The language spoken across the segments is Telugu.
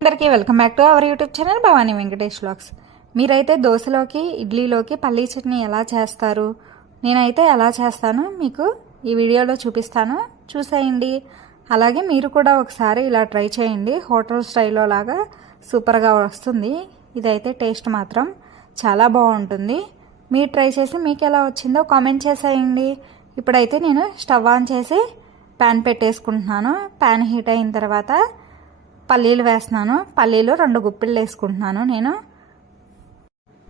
అందరికీ welcome back to our YouTube channel Bhavani Venkatesh vlogs. మీరైతే దోశలోకి ఇడ్లీలోకి పల్లీ చట్నీ ఎలా చేస్తారు, నేనైతే ఎలా చేస్తాను మీకు ఈ వీడియోలో చూపిస్తాను, చూసేయండి. అలాగే మీరు కూడా ఒకసారి ఇలా ట్రై చేయండి. హోటల్ స్టైల్లో లాగా సూపర్గా వస్తుంది. ఇదైతే టేస్ట్ మాత్రం చాలా బాగుంటుంది. మీరు ట్రై చేసి మీకు ఎలా వచ్చిందో కామెంట్ చేసేయండి. ఇప్పుడైతే నేను స్టవ్ ఆన్ చేసి ప్యాన్ పెట్టేసుకుంటున్నాను. ప్యాన్ హీట్ అయిన తర్వాత పల్లీలు వేస్తున్నాను. పల్లీలు 2 గుప్పిళ్ళు వేసుకుంటున్నాను నేను.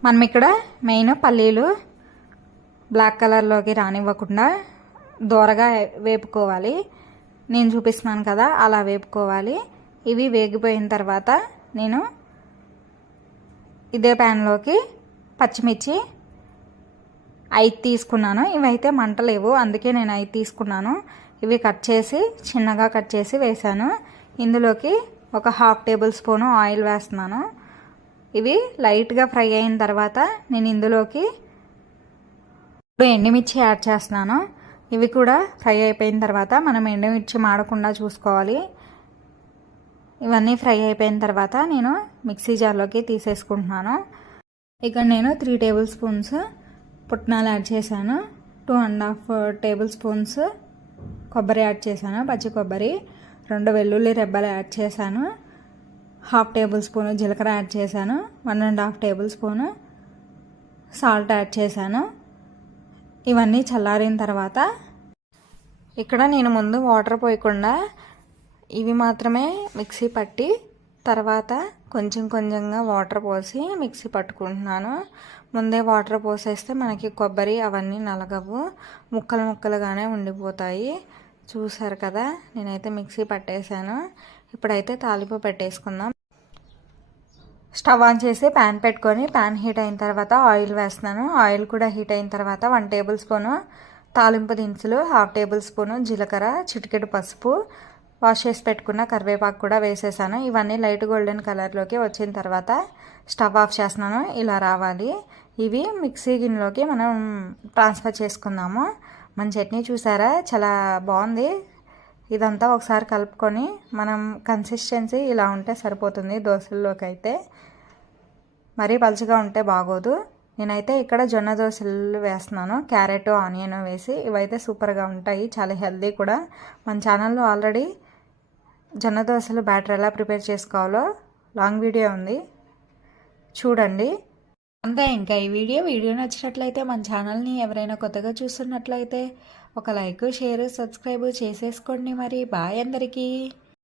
మనం ఇక్కడ మెయిన్ పల్లీలు బ్లాక్ కలర్లోకి రానివ్వకుండా దోరగా వేపుకోవాలి. నేను చూపిస్తున్నాను కదా అలా వేపుకోవాలి. ఇవి వేగిపోయిన తర్వాత నేను ఇదే ప్యాన్లోకి పచ్చిమిర్చి 5 తీసుకున్నాను. ఇవైతే మంటలేవు, అందుకే నేను 5 తీసుకున్నాను. ఇవి కట్ చేసి చిన్నగా కట్ చేసి వేసాను. ఇందులోకి ఒక 1/2 టేబుల్ స్పూను ఆయిల్ వేస్తున్నాను. ఇవి లైట్గా ఫ్రై అయిన తర్వాత నేను ఇందులోకి ఎండుమిర్చి యాడ్ చేస్తున్నాను. ఇవి కూడా ఫ్రై అయిపోయిన తర్వాత మనం ఎండుమిర్చి మాడకుండా చూసుకోవాలి. ఇవన్నీ ఫ్రై అయిపోయిన తర్వాత నేను మిక్సీ జార్లోకి తీసేసుకుంటున్నాను. ఇక్కడ నేను 3 టేబుల్ స్పూన్స్ పుట్నాలు యాడ్ చేశాను. 2.5 టేబుల్ స్పూన్స్ కొబ్బరి యాడ్ చేశాను, పచ్చి కొబ్బరి. 2 వెల్లుల్లి రెబ్బలు యాడ్ చేశాను. 1/2 టేబుల్ స్పూను జీలకర్ర యాడ్ చేశాను. 1.5 టేబుల్ స్పూను సాల్ట్ యాడ్ చేశాను. ఇవన్నీ చల్లారిన తర్వాత ఇక్కడ నేను ముందు వాటర్ పోయకుండా ఇవి మాత్రమే మిక్సీ పట్టి తర్వాత కొంచెం కొంచెంగా వాటర్ పోసి మిక్సీ పట్టుకుంటున్నాను. ముందే వాటర్ పోసేస్తే మనకి కొబ్బరి అవన్నీ నలగవు, ముక్కలు ముక్కలుగానే ఉండిపోతాయి. చూసారు కదా, నేనైతే మిక్సీ పట్టేశాను. ఇప్పుడైతే తాలింపు పెట్టేసుకుందాం. స్టవ్ ఆన్ చేసి ప్యాన్ పెట్టుకొని ప్యాన్ హీట్ అయిన తర్వాత ఆయిల్ వేస్తున్నాను. ఆయిల్ కూడా హీట్ అయిన తర్వాత 1 టేబుల్ స్పూను తాలింపు దినుసులు, 1/2 టేబుల్ స్పూను జీలకర్ర, చిటికెడు పసుపు, వాష్ చేసి పెట్టుకున్న కరివేపాకు కూడా వేసేసాను. ఇవన్నీ లైట్ గోల్డెన్ కలర్లోకి వచ్చిన తర్వాత స్టవ్ ఆఫ్ చేస్తున్నాను. ఇలా రావాలి. ఇవి మిక్సీ గిన్నెలోకి మనం ట్రాన్స్ఫర్ చేసుకుందాము. మన చట్నీ చూసారా, చాలా బాగుంది. ఇదంతా ఒకసారి కలుపుకొని మనం కన్సిస్టెన్సీ ఇలా ఉంటే సరిపోతుంది. దోశల్లోకి అయితే మరీ పలుచగా ఉంటే బాగోదు. నేనైతే ఇక్కడ జొన్న దోశలు వేస్తున్నాను, క్యారెట్ ఆనియన్ వేసి. ఇవైతే సూపర్గా ఉంటాయి, చాలా హెల్దీ కూడా. మన ఛానల్లో ఆల్రెడీ జొన్న దోశలు బ్యాటర్ ఎలా ప్రిపేర్ చేసుకోవాలో లాంగ్ వీడియో ఉంది, చూడండి. అంతే. ఇంకా ఈ వీడియో నచ్చినట్లయితే మన ఛానల్ని ఎవరైనా కొత్తగా చూస్తున్నట్లయితే ఒక లైక్, షేర్, సబ్స్క్రైబ్ చేసేసుకోండి. మరి బాయ్ అందరికీ.